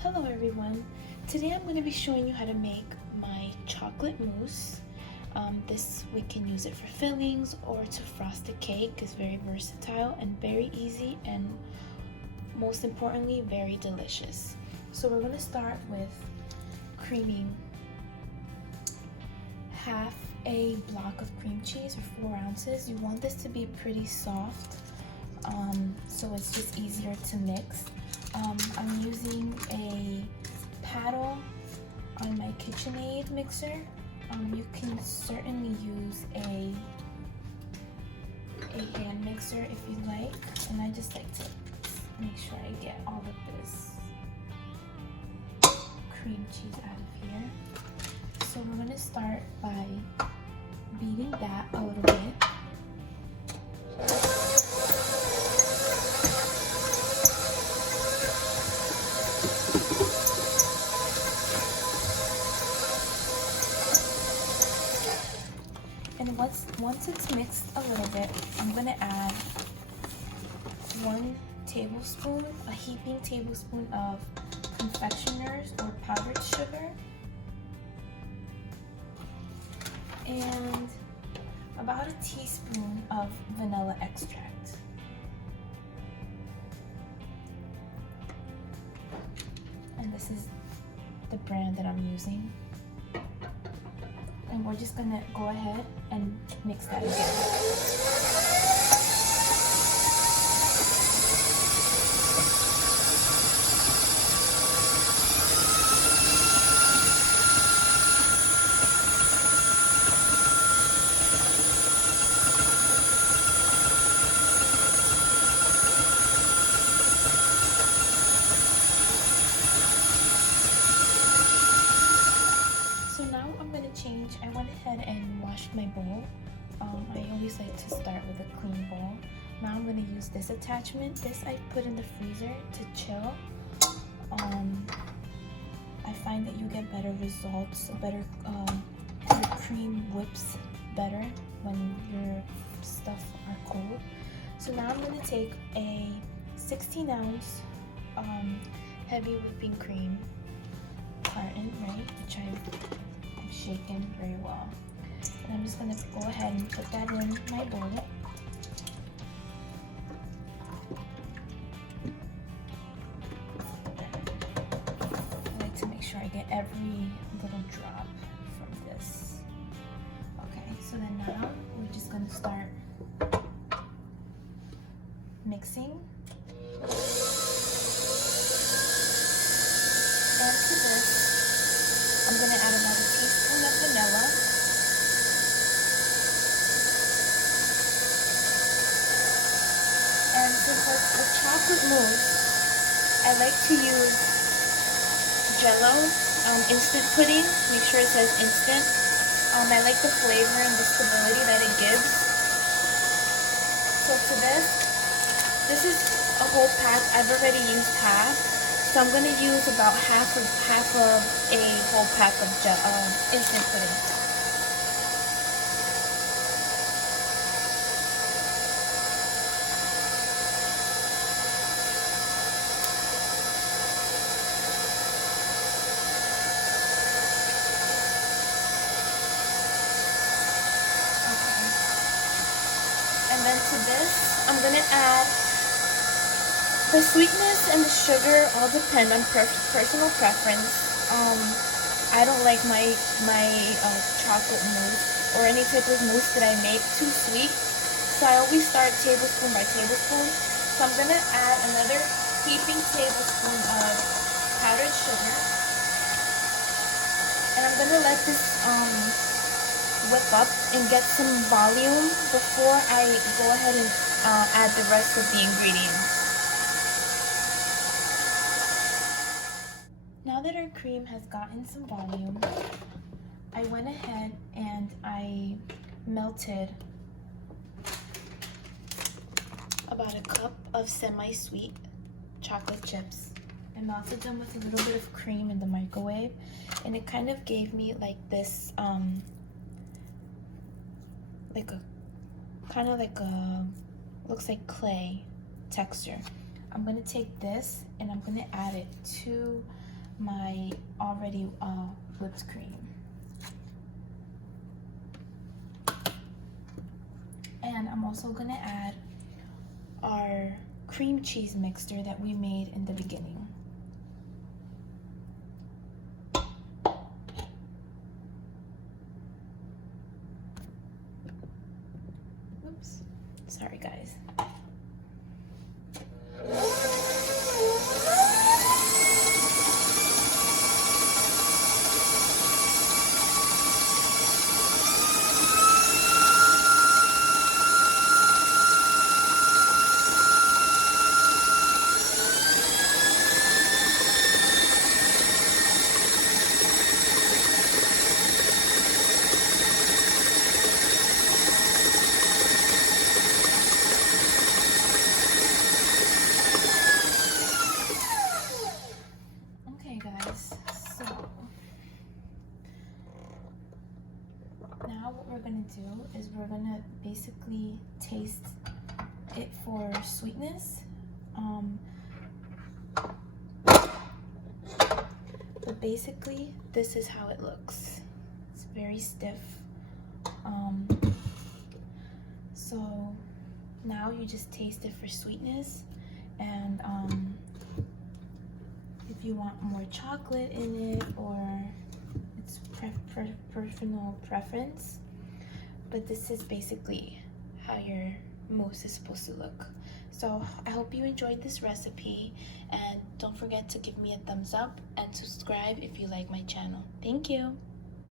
Hello everyone. Today I'm going to be showing you how to make my chocolate mousse. This we can use it for fillings or to frost a cake. It's very versatile and very easy, and most importantly very delicious. So we're going to start with creaming half a block of cream cheese, or 4 ounces. You want this to be pretty soft, so it's just easier to mix. I'm using a paddle on my KitchenAid mixer. You can certainly use a hand mixer if you like, and I just like to make sure I get all of this cream cheese out of here. So we're going to start by beating that a little bit. And once it's mixed a little bit, I'm going to add 1 tablespoon, a heaping tablespoon of confectioner's or powdered sugar, and about a teaspoon of vanilla extract. And this is the brand that I'm using. And we're just gonna go ahead and mix that again. So now I'm going to change. I went ahead and washed my bowl. I always like to start with a clean bowl. Now I'm going to use this attachment. This I put in the freezer to chill. I find that you get better results, your cream whips better when your stuff are cold. So now I'm going to take a 16-ounce heavy whipping cream carton, right, which I've shaken very well. And I'm just going to go ahead and put that in my bowl. I like to make sure I get every little drop from this. Okay, so then now we're just going to start mixing. And to this, I'm going to add about a teaspoon of vanilla. And for chocolate mousse, I like to use Jello instant pudding. Make sure it says instant. I like the flavor and the stability that it gives. So for this is a whole pack. I've already used half. So I'm going to use about half of a whole pack of instant pudding. Okay. And then to this, I'm going to add the sweetness and the sugar. All depend on personal preference. I don't like my chocolate mousse or any type of mousse that I make too sweet, so I always start tablespoon by tablespoon. So I'm gonna add another heaping tablespoon of powdered sugar, and I'm gonna let this whip up and get some volume before I go ahead and add the rest of the ingredients. Now that our cream has gotten some volume, I went ahead and I melted about a cup of semi-sweet chocolate chips. I melted them with a little bit of cream in the microwave, and it kind of gave me like this, looks like clay texture. I'm gonna take this and I'm gonna add it to my already whipped cream. And I'm also gonna add our cream cheese mixture that we made in the beginning. Oops, sorry guys. Now what we're gonna do is we're gonna basically taste it for sweetness. But basically this is how it looks. It's very stiff. So now you just taste it for sweetness, and if you want more chocolate in it, or it's personal preference, but this is basically how your mousse is supposed to look. So I hope you enjoyed this recipe, and don't forget to give me a thumbs up and subscribe if you like my channel. Thank you.